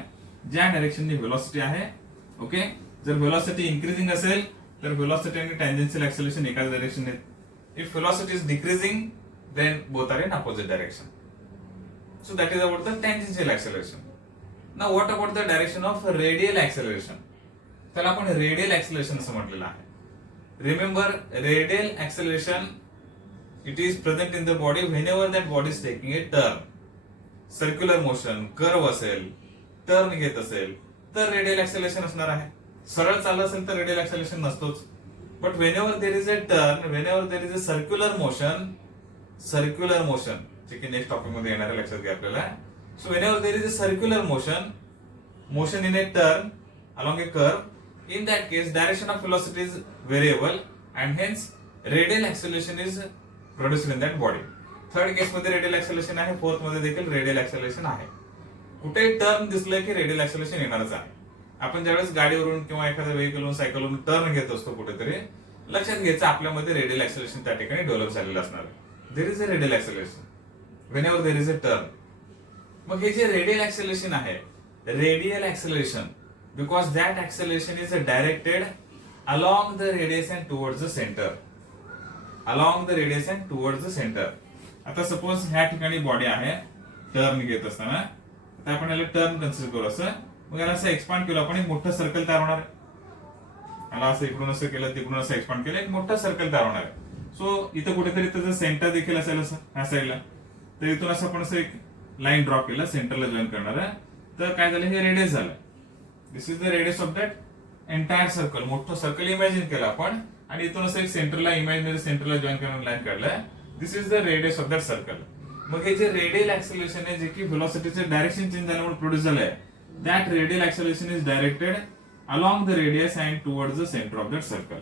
ज्या डायरेक्शननी व्हेलॉसिटी आहे. ओके, जर व्हेलॉसिटी इन्क्रीजिंग असेल तर व्हेलॉसिटी आणि टँजेन्शियल ऍक्सेलरेशन एकाच डायरेक्शन आहेत. If velocity is decreasing then both are in opposite direction. So that is about the tangential acceleration. Now what about the direction of radial acceleration? त्याला आपण रेडियल ऍक्सेलरेशन असं म्हटलेलं आहे. Remember, radial acceleration it is present in the body whenever that body is taking a turn, circular motion, curve असेल, टर्न घेत असेल तर रेडियल ऍक्सेलरेशन असणार आहे. सरळ चाललं असेल तर रेडियल ऍक्सेलरेशन नसतोच. But whenever there is a turn, whenever there is a circular motion, जे की नेक्स्ट टॉपिक मध्ये येणार आहे, लक्षात घ्या आपल्याला. So whenever there is a circular motion in A turn along a curve, in that case direction of velocity is variable and hence radial acceleration is produced in that body. Third case मध्ये रेडियल ऍक्सेलरेशन आहे, फोर्थ मध्ये देखील रेडियल ऍक्सेलरेशन आहे. कुठेही टर्न दिसलं की रेडियल ऍक्सेलरेशन येणारच आहे. आपण ज्यावेळेस गाडीवरून किंवा एखाद्या व्हेकलवरून, सायकलवरून टर्न घेत असतो कुठेतरी, लक्षात घ्यायचं आपल्यामध्ये रेडियल ऍक्सेलरेशन त्या ठिकाणी डेव्हलप झालेलं असणार आहे. There is a radial acceleration whenever there is a turn. मग हे जे रेडियल ऍक्सेलरेशन आहे, radial acceleration because that acceleration is directed along the radius and towards the center. Along the radius and towards the center. आता सपोज ह्या ठिकाणी बॉडी आहे, टर्न घेत असताना आता आपण याला टर्न कन्सिडर करू असं. मग याला असं एक्सपांड केलं आपण, एक मोठं सर्कल तयार होणार आहे. याला असं इकडून असं केलं, तिकडून असं एक्सपांड केलं, एक मोठं सर्कल तयार होणार आहे. सो इथं कुठेतरी त्याचं सेंटर देखील असेल असं ह्या साईडला. तर इथून असं आपण असं एक लाईन ड्रॉ केलं, सेंटरला जॉईन करणार आहे. तर काय झालं, हे रेडियस झालं. This is the radius of that entire circle. मोठं सर्कल इमॅजिन केलं आपण आणि इथून असं एक सेंटरला, इमॅजिनरी सेंटरला जॉईन करून लाईन काढलाय. This is the radius of that circle. मग हे जे रेडियल ऍक्सेलरेशन आहे, जे की व्हेलॉसिटीचं डायरेक्शन चेंज झाल्यामुळे प्रोड्यूस झालंय, that radial acceleration is directed along the radius and towards the center of that circle.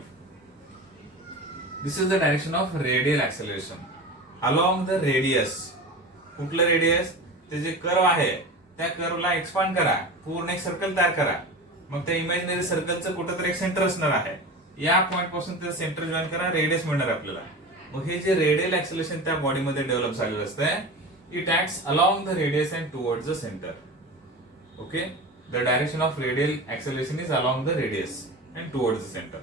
This is the direction of radial acceleration along the radius कुठलं रेडियस, ते जे कर्व आहे त्या कर्वला एक्सपांड करा, पूर्ण एक सर्कल तयार करा. मग त्या इमॅजिनरी सर्कलचं कुठंतरी एक सेंटर असणार आहे. या पॉइंट पासून त्याचं सेंटर जॉईन करा, रेडियस मिळणार आपल्याला. मग हे जे रेडियल ऍक्सेलरेशन त्या बॉडीमध्ये डेव्हलप झालेलं असतंय, it acts along the radius and towards the centre. Okay, the direction of radial acceleration is along the radius and towards the centre.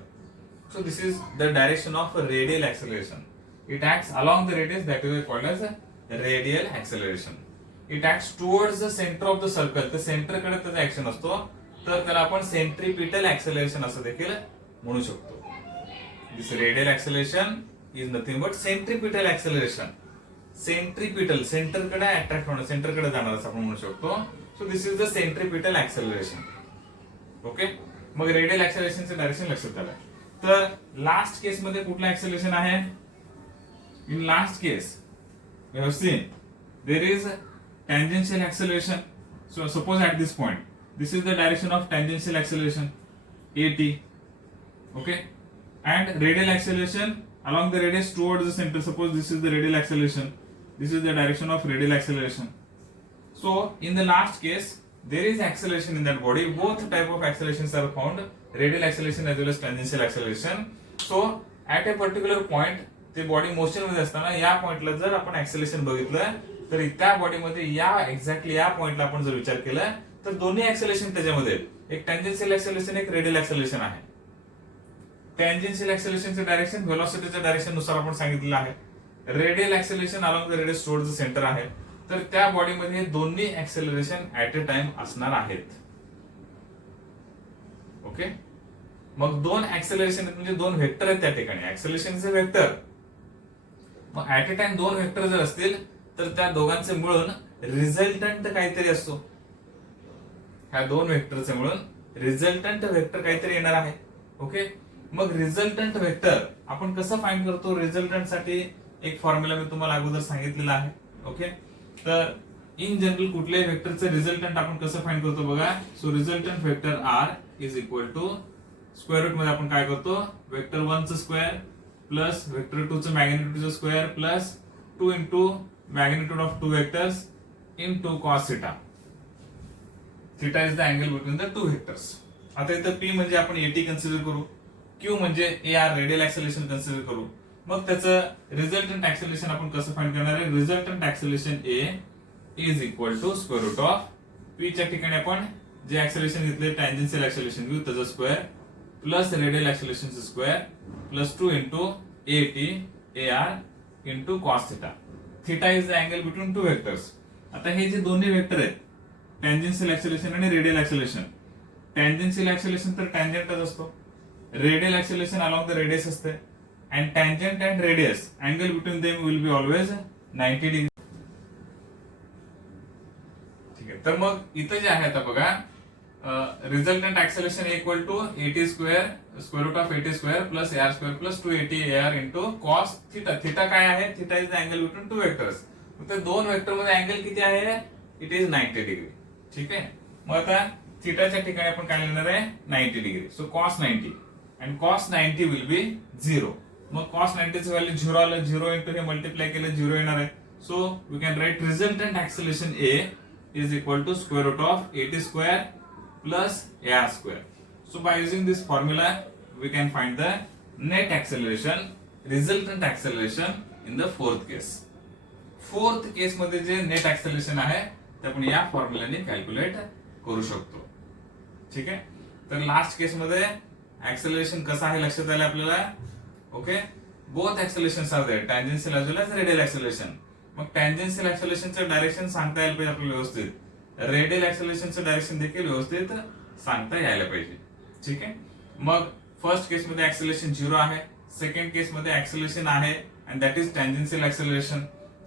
So this is the direction of radial acceleration. It acts along the radius, that is called as radial acceleration. It acts towards the center of the circle. तर सेंटर कडे त्याचा ऍक्शन असतो, तर त्याला आपण सेंट्रीपिटल ऍक्सेलरेशन असं देखील म्हणू शकतो. This radial acceleration is nothing but centripetal acceleration. Centripetal, centre कडे अट्रॅक्ट होणं, सेंटर कडे जाणार असं आपण म्हणू शकतो. So this is the centripetal acceleration. Okay, मग रेडियल ऍक्सेलरेशनचं डायरेक्शन लक्षात आलं. तर लास्ट केस मध्ये कुठलं ऍक्सेलरेशन आहे? In last case we have seen there is tangential acceleration. So suppose at this point, this is the direction of tangential acceleration, at. Okay, and radial acceleration along the radius towards the center. Suppose this is the radial acceleration, this is the direction of radial acceleration. So in the last case, there is acceleration in that body. Both type of accelerations are found, radial acceleration as well as tangential acceleration. So at a particular point, ते बॉडी मोशन मध्ये असताना या पॉइंटला जर आपण ऍक्सेलरेशन बघितलं, तर त्या बॉडीमध्ये या एक्झॅक्टली या पॉइंटला आपण जर विचार केला, तर दोन्ही ऍक्सेलरेशन त्याच्यामध्ये, एक टँजेन्शियल ऍक्सेलरेशन, एक रेडियल ऍक्सेलरेशन आहे. टँजेन्शियल ऍक्सेलरेशनचं डायरेक्शन व्हेलॉसिटीच्या डायरेक्शन नुसार आपण सांगितलेलं आहे. Radial acceleration along the radius towards the centre आहे. तर त्या बॉडीमध्ये दोन्ही ऍक्सेलरेशन ऍट अ टाइम असणार आहेत. ओके, मग दोन ऍक्सेलरेशन म्हणजे दोन व्हेक्टर आहेत त्या ठिकाणी. ऍक्सेलरेशनचे व्हेक्टर, मग ऍट अ टाइम दोन व्हेक्टर जर असतील तर त्या दोघांचे मिळून रिझल्टंट काहीतरी असतो. ह्या दोन व्हेक्टरचे मिळून रिझल्टंट व्हेक्टर काहीतरी येणार आहे. ओके, मग रिझल्टंट व्हेक्टर आपण कसं फाइंड करतो? रिझल्टंट साठी एक फॉर्म्युला मी तुम्हाला अगोदर सांगितलेला आहे. ओके, तर इन जनरल कुठल्याही व्हेक्टरचं रिझल्टंट आपण कसं फाइंड करतो बघा. So resultant vector R is equal to square root मध्ये आपण काय करतो, वेक्टर 1 चं स्क्वेअर प्लस वेक्टर 2 चं मॅग्निट्यूडचं square plus 2 into magnitude of two vectors into cos theta. Theta is the angle between the two vectors. आता इथं पी म्हणजे आपण एटी कन्सिडर करू, क्यू म्हणजे A R radial acceleration consider करू. मग त्याचं रिझल्टंट ऍक्सेलरेशन आपण कसं फाइंड करणार आहे? Resultant acceleration A is equal to square root of P च्या ठिकाणी आपण जे ऍक्सेलरेशन घेतले टँजेन्शियल ऍक्सेलरेशन घेऊ त्याचं स्क्वेअर प्लस रेडियल ऍक्सेलरेशनचं square plus 2 into A T A R into cos theta. Theta is the angle between two vectors. आता हे जे दोन्ही व्हेक्टर आहेत, टँजेन्शियल ऍक्सेलरेशन आणि रेडियल ऍक्सेलरेशन, टँजेन्शियल ऍक्सेलरेशन तर टँजेंटच असतो, radial acceleration along the radius असते, and tangent and radius angle between them will be always 90 degree. ठीक आहे, तर मग इथं जे आहे आता बघा, resultant acceleration equal to AT square square root of AT square plus AR square plus 280 AR into cos theta. Theta काय आहे? Theta is the angle between two vectors. तर दोन व्हेक्टर मध्ये अँगल किती आहे? It is 90 degree. ठीक आहे, मग आता थिटाच्या ठिकाणी आपण काय लिहिणार आहे? 90 degree. So cos 90 and cos 90 will be 0. मग कॉस 90 चं व्हॅल्यू 0 आलं, 0 इंटू हे मल्टिप्लाय केलं 0 येणार आहे. So we can write resultant acceleration A is equal to square root of 80 square plus ar square. So by using this formula we can find the net acceleration, resultant acceleration in the fourth case. Fourth case मध्ये जे नेट ऍक्सेलरेशन आहे ते आपण या फॉर्म्युलाने कॅल्क्युलेट करू शकतो. ठीक आहे, तर लास्ट केस मध्ये ऍक्सेलरेशन कसं आहे लक्षात आलं आपल्याला. Okay, both accelerations are there, tangential as well as radial acceleration. मग टँजेन्शियल ऍक्सेलरेशनचं डायरेक्शन सांगता यायला पाहिजे आपल्याला व्यवस्थित, रेडियल ऍक्सेलरेशनचं डायरेक्शन देखील व्यवस्थित सांगता यायला पाहिजे. ठीक आहे, मग फर्स्ट केस मध्ये ऍक्सेलरेशन 0 आहे, सेकंड केस मध्ये ऍक्सेलरेशन आहे and that is tangential acceleration.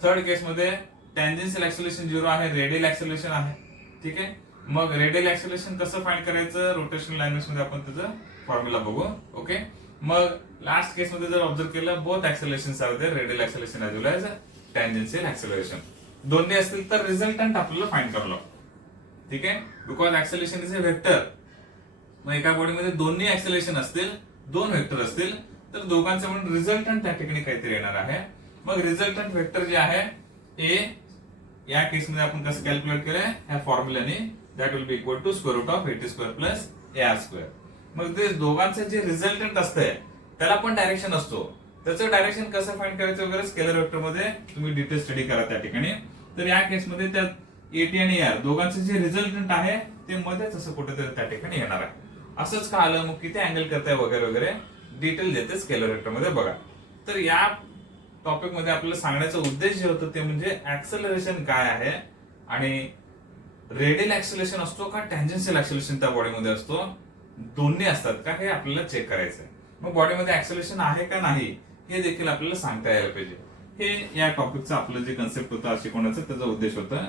Third case मध्ये टँजेन्शियल ऍक्सेलरेशन 0 आहे, रेडियल ऍक्सेलरेशन आहे. ठीक आहे, मग रेडियल ऍक्सेलरेशन कसं फाइंड करायचं? रोटेशनल लँग्वेज मध्ये आपण त्याचं फॉर्म्युला बघू. ओके, मग लास्ट केस मध्ये जर ऑब्झर्व केलं, both accelerations are there, radial acceleration as well as tangential acceleration. दोन्ही असतील तर रिझल्टंट आपल्याला फाइंड करावं लागतं. ठीक आहे, because acceleration is a vector. मग एका बॉडीमध्ये दोन्ही ऍक्सेलरेशन असतील, दोन व्हेक्टर असतील, तर दोघांचं म्हणून रिझल्टंट त्या ठिकाणी काहीतरी येणार आहे. मग रिझल्टंट व्हेक्टर जे आहे ए या केसमध्ये आपण कसं कॅल्क्युलेट केलंय ह्या फॉर्म्युलाने, that will be equal to square root of AT square plus AR square. मग ते दोघांचं जे रिझल्टंट असतंय त्याला पण डायरेक्शन असतो. त्याचं डायरेक्शन कसं फाइंड करायचं वगैरे स्केलर वेक्टर मध्ये तुम्ही डिटेल स्टडी करा त्या ठिकाणी. तर या केसमध्ये त्या AT आणि AR दोघांचं जे रिझल्टंट आहे ते मध्येच असं कुठेतरी त्या ठिकाणी येणार आहे. असंच का आलं, मग किती अँगल करताय वगैरे वगैरे डिटेल देते स्केलर वेक्टर मध्ये बघा. तर या टॉपिक मध्ये आपल्याला सांगण्याचा उद्देश जे होतं ते म्हणजे ऍक्सेलरेशन काय आहे आणि रेडियल ऍक्सेलरेशन असतो का टँजेन्शियल ऍक्सेलरेशन त्या बॉडीमध्ये असतो, दोन्ही असतात का हे आपल्याला चेक करायचं आहे. मग बॉडीमध्ये ऍक्सेलरेशन आहे का नाही हे देखील आपल्याला सांगता यायला पाहिजे. हे या टॉपिकचं आपलं जे कन्सेप्ट होतं शिकवण्याचा त्याचा उद्देश होता.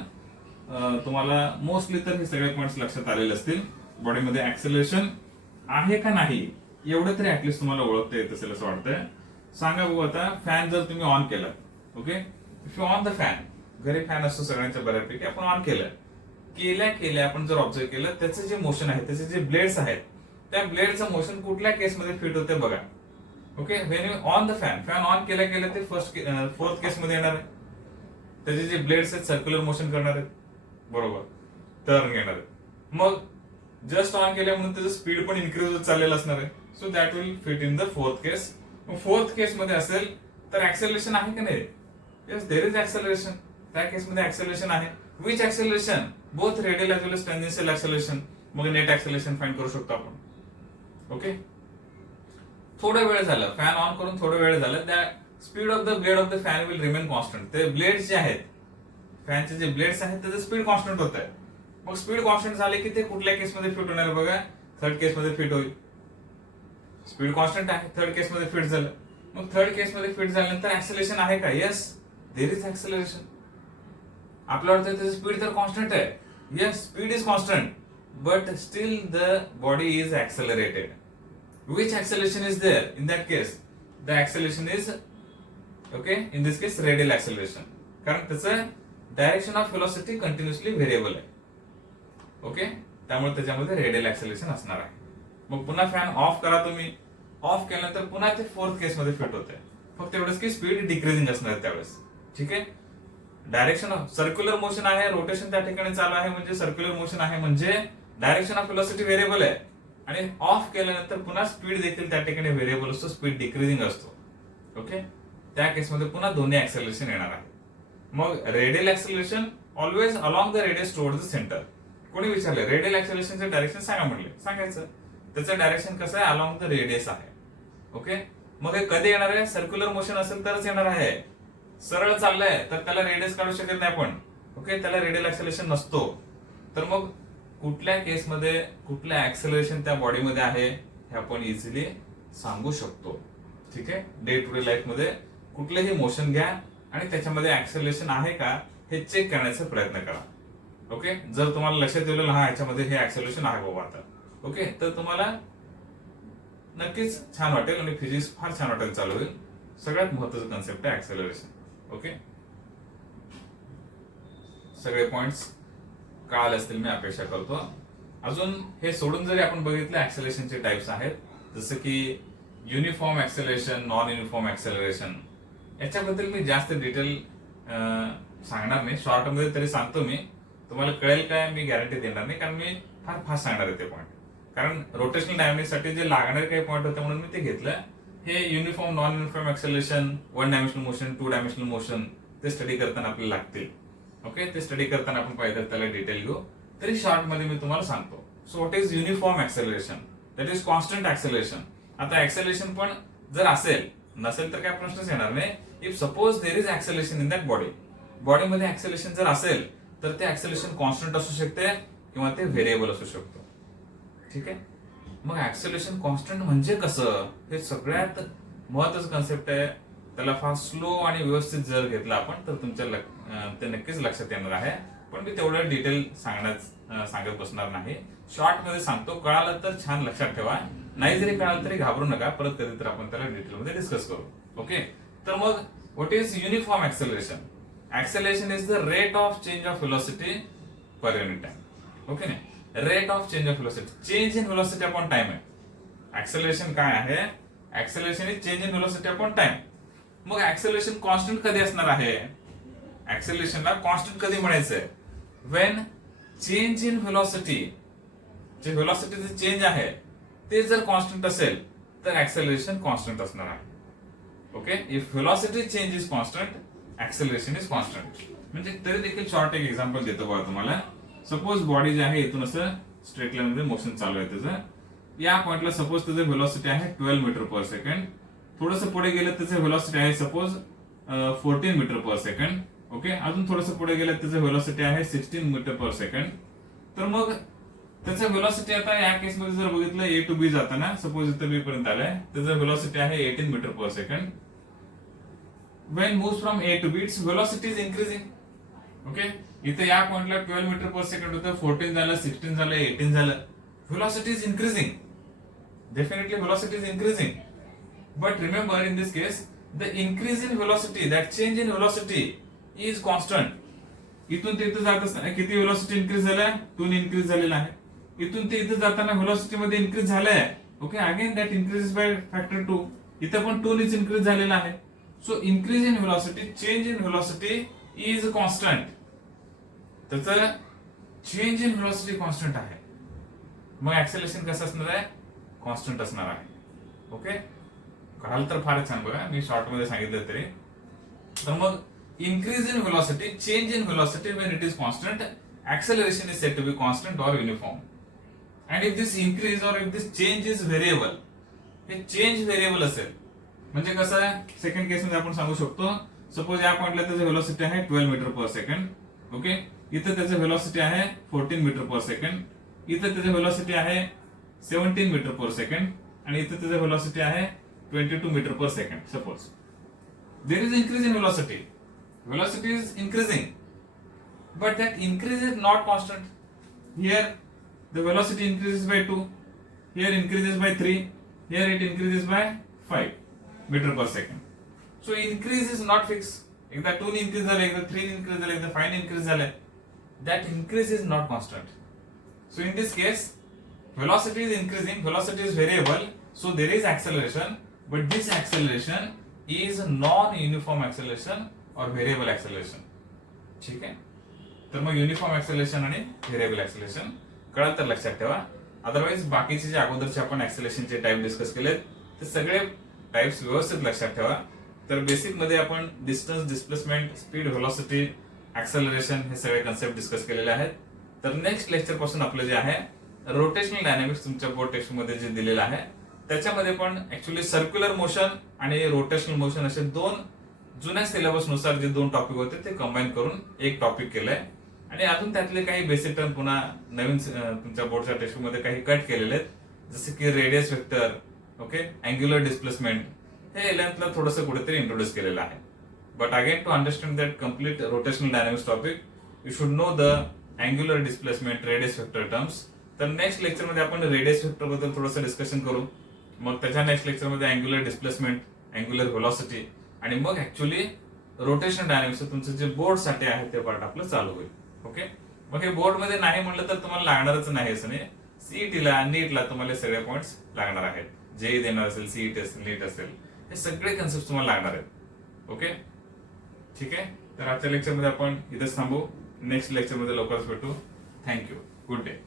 तुम्हाला मोस्टली तर हे सगळे पॉइंट्स लक्षात आलेले असतील. बॉडीमध्ये ऍक्सेलरेशन आहे का नाही एवढं तरी ऍटलिस्ट तुम्हाला ओळखता येत असेल असं वाटतंय. सांगा बघू आता, फॅन जर तुम्ही ऑन केला, okay, if you on the fan, घरी फॅन असतो सगळ्यांच्या बऱ्यापैकी, आपण ऑन केल्या आपण जर ऑब्झर्व केलं त्याचं जे मोशन आहे, त्याचे जे ब्लेड्स आहेत, त्या ब्लेडचं मोशन कुठल्या केसमध्ये फिट होते बघा. Okay, when you on the fan on केल्या ते फोर्थ केसमध्ये येणार आहे. त्याचे जे ब्लेड्स आहेत सर्क्युलर मोशन करणार आहेत, बरोबर, टर्न घेणार आहेत. मग जस्ट ऑन केल्या म्हणून त्याचं स्पीड पण इन्क्रीज होत चाललेलं असणार आहे. So that will fit in the fourth case. Fourth case मध्ये असेल तर ऍक्सेलरेशन आहे का नाही? Yes, there is acceleration. त्या केसमध्ये ऍक्सेलरेशन आहे. Which acceleration? Both radial as well as tangential acceleration. मग नेट ऍक्सेलरेशन फाइंड करू शकतो आपण. ओके, थोडा वेळ झाला फॅन ऑन करून, थोडा वेळ झाला, त्या speed of the blade of the fan will remain constant. ते ब्लेड्स जे आहेत, फॅनचे जे ब्लेड्स आहेत त्याचं स्पीड कॉन्स्टंट होत आहे. मग स्पीड कॉन्स्टंट झाले की ते कुठल्या केसमध्ये फिट होणार बघा, थर्ड केसमध्ये फिट होईल. स्पीड कॉन्स्टंट आहे, थर्ड केसमध्ये फिट झालं. मग थर्ड केसमध्ये फिट झाल्यानंतर ऍक्सेलरेशन आहे का? Yes, there is acceleration. आपल्याला वाटतं त्याचं स्पीड तर कॉन्स्टंट आहे. Yes, speed is constant, but still the body is accelerated. Which acceleration is there in that case? The acceleration is, okay, in this case radial acceleration, कारण त्याचं direction of velocity continuously variable आहे. ओके, त्यामुळे त्याच्यामध्ये रेडियल ऍक्सेलरेशन असणार आहे. मग पुन्हा फॅन ऑफ करा तुम्ही, ऑफ केल्यानंतर पुन्हा ते फोर्थ केसमध्ये फिट होत आहे. फक्त एवढंच की स्पीड डिक्रीजिंग असणार त्यावेळेस. ठीक आहे, डायरेक्शन ऑफ सर्क्युलर मोशन आहे, रोटेशन त्या ठिकाणी चालू आहे, म्हणजे सर्क्युलर मोशन आहे, म्हणजे डायरेक्शन ऑफ व्हेलॉसिटी व्हेरिएबल आहे. आणि ऑफ केल्यानंतर पुन्हा स्पीड देखील त्या ठिकाणी व्हेरिएबल असतो, स्पीड डिक्रीजिंग असतो. ओके, त्या केसमध्ये पुन्हा दोन्ही ऍक्सेलरेशन येणार आहे. मग radial acceleration always along the radius toward the centre. कोणी विचारलं रेडियल ऍक्सेलरेशनचं डायरेक्शन सांगा म्हटले, सांगायचं त्याचं डायरेक्शन कसं आहे, अलॉंग द रेडियस आहे. ओके, मग हे कधी येणार आहे? सर्क्युलर मोशन असेल तरच येणार आहे. सरळ चाललंय तर त्याला रेडियस काढू शकत नाही आपण. ओके, त्याला रेडियल ऍक्सेलरेशन नसतो. तर मग कुठल्या केसमध्ये कुठलं ऍक्सेलरेशन त्या बॉडीमध्ये आहे हे आपण इझिली सांगू शकतो. ठीक आहे, डे टू डे लाईफ मध्ये कुठलेही मोशन घ्या आणि त्याच्यामध्ये ऍक्सेलरेशन आहे का हे चेक करण्याचा प्रयत्न करा. ओके, जर तुम्हाला लक्षात येईल हा याच्यामध्ये हे ऍक्सेलरेशन आहे बाबा आता, ओके, तर तुम्हाला नक्कीच छान वाटेल आणि फिजिक्स फार छान वाटेल चालू होईल. सगळ्यात महत्त्वाचं कन्सेप्ट आहे ऍक्सेलरेशन. ओके, सगळे पॉइंट्स कळाले असतील मी अपेक्षा करतो. अजून हे सोडून जरी आपण बघितलं ऍक्सेलरेशनचे टाइप्स आहेत, जसं की uniform acceleration, non uniform acceleration. याच्याबद्दल मी जास्त डिटेल सांगणार नाही, शॉर्ट मध्ये तरी सांगतो मी. तुम्हाला कळेल काय मी गॅरंटी देणार नाही, कारण मी फार फास्ट सांगणार आहे ते पॉईंट. कारण रोटेशनल डायनॅमिक्ससाठी जे लागणारे काही पॉईंट होते म्हणून मी ते घेतलं. हे uniform, non uniform acceleration, one dimensional motion, two dimensional motion ते स्टडी करताना आपल्याला लागतील. ओके, ते स्टडी करताना आपण पाहिजे त्याला डिटेल घेऊ. तरी शॉर्ट मध्ये मी तुम्हाला सांगतो. So what is uniform acceleration? That is constant acceleration. आता ऍक्सेलरेशन पण जर असेल, नसेल तर काय प्रश्नच येणार नाही. If suppose there is acceleration in that body, बॉडीमध्ये ऍक्सेलरेशन जर असेल तर ते ऍक्सेलरेशन कॉन्स्टंट असू शकते किंवा ते व्हेरिएबल असू शकतो. ठीक आहे, मग ऍक्सेलरेशन कॉन्स्टंट म्हणजे कसं, हे सगळ्यात महत्त्वाचं कन्सेप्ट आहे. त्याला फार स्लो आणि व्यवस्थित जर घेतला आपण तर तुमच्या ते नक्कीच लक्षात येणार आहे. पण मी तेवढं डिटेल सांगत बसणार नाही, शॉर्ट मध्ये सांगतो. कळालं तर छान लक्षात ठेवा, नाही जरी कळालं तरी घाबरू नका, परत कधी तर आपण त्याला डिटेल मध्ये डिस्कस करू. ओके, तर मग what is uniform acceleration? Acceleration is the rate of change of velocity per unit time. Okay नाही, rate of change of velocity, change in velocity upon time आहे. Acceleration काय आहे? Acceleration is change in velocity upon time. मग acceleration constant कधी असणार आहे? ऍक्सेलरेशनला कॉन्स्टंट कधी म्हणायचंय? वेन चेंज इन व्हेलॉसिटी, जे व्हेलॉसिटीचे चेंज आहे ते जर कॉन्स्टंट असेल तर ऍक्सेलरेशन कॉन्स्टंट असणार आहे. Okay, if velocity change is constant acceleration is constant. म्हणजे तरी देखील शॉर्ट एक एक्झाम्पल देतो बघा तुम्हाला. सपोज बॉडी जे आहे इथून असं स्ट्रेट लाईन मध्ये मोशन चालू आहे त्याचं. या पॉइंटला सपोज त्याचं व्हेलॉसिटी आहे 12 मीटर पर सेकंड. थोडंसं पुढे गेलं त्याचं व्हेलॉसिटी आहे suppose 14 metre per second. Okay, अजून थोडंसं पुढे गेलं त्याचं व्हेलॉसिटी आहे 16 मीटर पर सेकंड. तर मग त्याचं व्हेलॉसिटी आता या केस मध्ये जर बघितलं ए टू बी जाताना सपोज इथं बी पर्यंत आलंय, त्याचं व्हेलॉसिटी आहे 18 metre per second. when moves from A to B, its velocity is increasing. Okay, इथे या पॉइंटला 12 मीटर पर सेकंड होतं, 14 झालं, 16 झालं, 18 झालं. Velocity is increasing. Definitely velocity is increasing. But remember in this case, the increase in velocity, that change in velocity is constant. इथून ते इथं जात असताना किती व्हेलॉसिटी इन्क्रीज झालाय? 2 इन्क्रीज झालेला आहे. इथून ते इथं जाताना व्हेलॉसिटी मध्ये इन्क्रीज झालाय. ओके, again that increases by factor 2. इथं पण 2 नीच इन्क्रीज झालेला आहे. So increase in velocity, change in velocity is constant. त्याचं चेंज इन व्हेलॉसिटी कॉन्स्टंट आहे. मग ऍक्सेलरेशन कसं असणार आहे? कॉन्स्टंट असणार आहे. ओके, कळाल तर फारच छान. बघा मी शॉर्ट मध्ये सांगितलं तरी. तर मग increase in velocity, change in velocity when it is constant, acceleration is said to be constant or uniform. And if this increase or if this change is variable, हे change variable असेल म्हणजे कसं आहे? सेकंड केस मध्ये आपण सांगू शकतो सपोज या पॉइंटला त्याचं व्हेलॉसिटी आहे 12 मीटर पर सेकंड. ओके, इथं त्याचं व्हेलॉसिटी आहे 14 मीटर पर सेकंड. इथं त्याचं व्हेलॉसिटी आहे 17 मीटर पर सेकंड आणि इथं त्याचं व्हेलॉसिटी आहे 22 metre per second. Suppose there is increase in velocity. Velocity is increasing, but that increase is not constant. Here the velocity increases by 2, here increases by 3, here it increases by 5 meter per second. So increase is not fixed. एकदा 2 increase झाले, एकदा 3 increase झाले, एकदा 5 increase झाले. That increase is not constant. So in this case, velocity is increasing, velocity is variable, so there is acceleration, but this acceleration is non-uniform acceleration और व्हेरिएबल ऍक्सेलरेशन. ठीक आहे, तर मग युनिफॉर्म ऍक्सेलरेशन आणि व्हेरिएबल ऍक्सेलरेशन कळलं तर लक्षात ठेवा. अदरवाइज बाकीचे जे अगोदरचे आपण ऍक्सेलरेशनचे टाइप डिस्कस केलेत ते सगळे टाइप्स व्यवस्थित लक्षात ठेवा. तर बेसिक मध्ये आपण distance, displacement, speed, velocity, acceleration हे सगळे कन्सेप्ट डिस्कस केलेले आहेत. तर नेक्स्ट लेक्चर पासून आपलं जे आहे रोटेशनल डायनॅमिक्स तुमच्या बोर्ड टेक्स्ट मध्ये जे दिलेलं आहे त्याच्यामध्ये पण ऍक्च्युअली सर्क्युलर मोशन आणि रोटेशनल मोशन असे दोन जुन्या सिलेबस नुसार जे 2 टॉपिक होते ते कंबाईन करून एक टॉपिक केलंय. आणि अजून त्यातले काही बेसिक टर्म पुन्हा नवीन तुमच्या बोर्डच्या टेक्स्ट मध्ये काही कट केलेले आहेत, जसे की radius vector, okay, angular displacement, हे 11thला थोडंसं कुठेतरी इंट्रोड्यूस केलेलं आहे. But again to understand that complete rotational dynamics topic you should know the angular displacement, radius vector terms. तर नेक्स्ट लेक्चर मध्ये आपण रेडियस वेक्टर बद्दल थोडंसं डिस्कशन करू. मग त्याच्या नेक्स्ट लेक्चर मध्ये अँग्युलर डिस्प्लेसमेंट, अँग्युलर व्हेलॉसिटी आणि मग ऍक्च्युअली रोटेशनल डायनॅमिक्स तुमचं जे बोर्ड साठी आहे ते पार्ट आपलं चालू होईल. ओके, मग हे बोर्ड मध्ये नाही म्हणलं तर तुम्हाला लागणारच नाही असं नाही. सीईटीला, नीटला तुम्हाला सगळे पॉइंट्स लागणार आहेत. जे देणार असेल, सीईटी असेल, नीट असेल, हे सगळे कन्सेप्ट तुम्हाला लागणार आहेत. ओके, ठीक आहे. तर आजच्या लेक्चर मध्ये आपण इथेच थांबू. नेक्स्ट लेक्चर मध्ये लवकरच भेटू. थँक्यू. Good day.